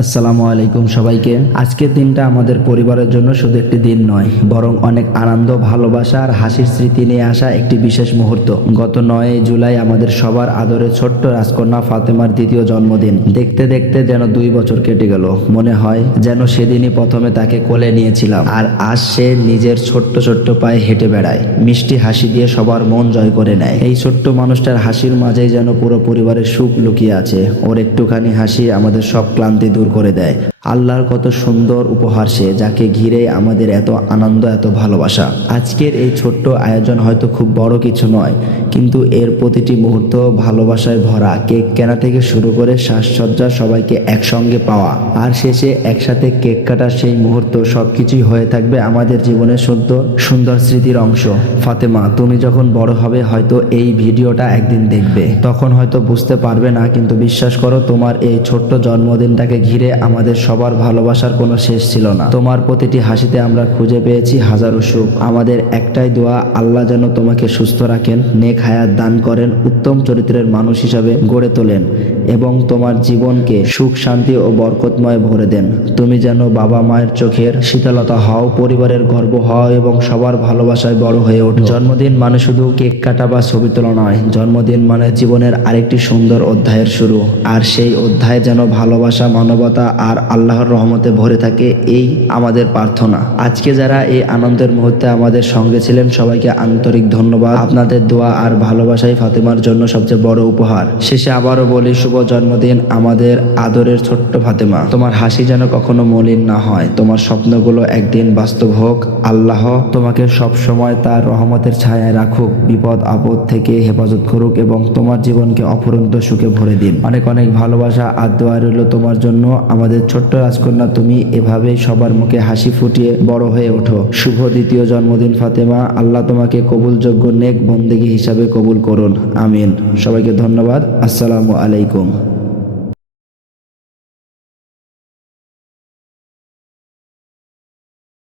আসসালামু আলাইকুম সবাইকে। আজকের দিনটা আমাদের পরিবারের জন্য শুধু একটি দিন নয়, বরং অনেক আনন্দ, ভালোবাসা আর হাসির স্মৃতি নিয়ে আসা একটি বিশেষ মুহূর্ত। গত 9 জুলাই আমাদের সবার আদরের ছোট্ট রাজকন্যা ফাতেমার দ্বিতীয় জন্মদিন। দেখতে দেখতে যেন 2 বছর কেটে গেল। মনে হয় যেন সেদিনই প্রথমে তাকে কোলে নিয়েছিলাম, আর আজ সে নিজের ছোট্ট ছোট্ট পায়ে হেঁটে বেড়ায়, মিষ্টি হাসি দিয়ে সবার মন জয় করে নেয়। এই ছোট্ট মানুষটার হাসির মাঝেই যেন পুরো পরিবারের সুখ লুকিয়ে আছে। ওর একটুখানি হাসি আমাদের সব ক্লান্তি দূর করে দেয়। আল্লাহর কত সুন্দর উপহার সে, যাকে ঘিরে আমাদের এত আনন্দ, এত ভালোবাসা। আজকের এই ছোট্ট আয়োজন হয়তো খুব বড় কিছু নয়, কিন্তু এর প্রতিটি মুহূর্ত ভালোবাসায় ভরা। কেক কেনা থেকে শুরু করে সাজসজ্জা, সবাইকে একসঙ্গে পাওয়া, আর শেষে একসাথে কেক কাটার সেই মুহূর্ত, সবকিছুই হয়ে থাকবে আমাদের জীবনের সুন্দর সুন্দর স্মৃতির অংশ। ফাতেমা, তুমি যখন বড় হবে হয়তো এই ভিডিওটা একদিন দেখবে, তখন হয়তো বুঝতে পারবে না, কিন্তু বিশ্বাস করো, তোমার এই ছোট্ট জন্মদিনটাকে ঘিরে আমাদের সবার ভালোবাসার কোনো শেষ ছিল না। তোমার প্রতিটি হাসিতে আমরা খুঁজে পেয়েছি হাজারো সুখ। আমাদের একটাই দোয়া, আল্লাহ যেন তোমাকে সুস্থ রাখেন, নেক হায়াত দান করেন, উত্তম চরিত্রের মানুষ হিসাবে গড়ে তোলেন এবং তোমার জীবনকে সুখ, শান্তি ও বরকতময় ভরে দেন। তুমি যেন বাবা মায়ের চোখের শীতলতা হও, পরিবারের গর্ব হও এবং সবার ভালোবাসায় বড় হয়ে ওঠো। জন্মদিন মানে শুধু কেক কাটা বা ছবি তোলা নয়, জন্মদিন মানে জীবনের আরেকটি সুন্দর অধ্যায়ের শুরু। আর সেই অধ্যায় যেন ভালোবাসা, মানবতা আর আল্লাহর রহমতে ভরে থাকে, এই আমাদের প্রার্থনা। আজকে যারা এই আনন্দের মুহূর্তে আমাদের সঙ্গে ছিলেন, সবাইকে আন্তরিক ধন্যবাদ। আপনাদের দোয়া আর ভালোবাসাই ফাতেমার জন্য সবচেয়ে বড় উপহার। শেষে আবারও বলি, শুভ জন্মদিন আমাদের আদরের ছোট্ট ফাতেমা। তোমার হাসি যেন কখনো মলিন না হয়, তোমার স্বপ্নগুলো একদিন বাস্তব হোক। আল্লাহ তোমাকে সব সময় তার রহমতের ছায়ায় রাখুক, বিপদ আপদ থেকে হেফাজত করুক এবং তোমার জীবনকে অফুরন্ত সুখে ভরে দিন। অনেক অনেক ভালোবাসা আর দোয়া রইল তোমার জন্য, আমাদের ছোট্ট রাজকন্যা। তুমি এভাবেই সবার মুখে হাসি ফুটিয়ে বড় হয়ে ওঠো। শুভ দ্বিতীয় জন্মদিন ফাতেমা। আল্লাহ তোমাকে কবুলযোগ্য নেক বন্দেগী হিসাবে কবুল করুন, আমিন। সবাইকে ধন্যবাদ। আসসালামু আলাইকুম।